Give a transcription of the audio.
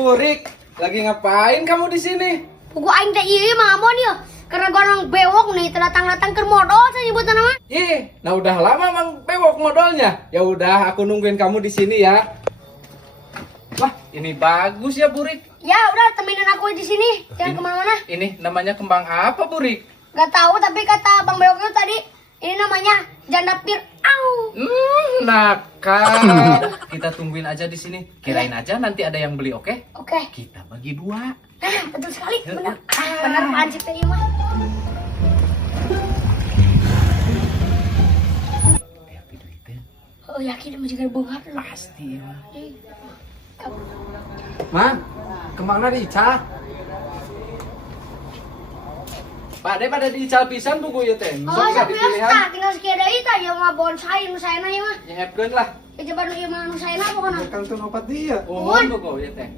Burik, lagi ngapain kamu di sini? Pokok aing teh ieu mah amon ya. Karena gorong bewok nih datang-datang ke modal saya nyebutan nama. Nah udah lama mang bewok modalnya. Ya udah, aku nungguin kamu di sini ya. Wah, ini bagus ya Burik. Ya udah temenin aku di sini, jangan kemana-mana. Ini namanya kembang apa Burik? Gak tahu tapi kata Bang Bewok itu tadi ini namanya janda Fir'aun. Nakal. Kita tungguin aja di sini. Kirain aja nanti ada yang beli, oke? Oke. Kita bagi dua. Nah, betul sekali, benar. Benar Pak Hansip tadi mah. Tapi duitnya Oh yakin mau juga bunga dulu. pasti ya. Man, kemana diical? Pada diical pisan buku ya teh. Oh, saya biasa tinggal sekian dari itu aja mah bonsai nu saya ya mah. Nyehepkeun lah. Ya coba nu ieu mah nu saya pokona. Kantong opat dia. Umum buku ya teh.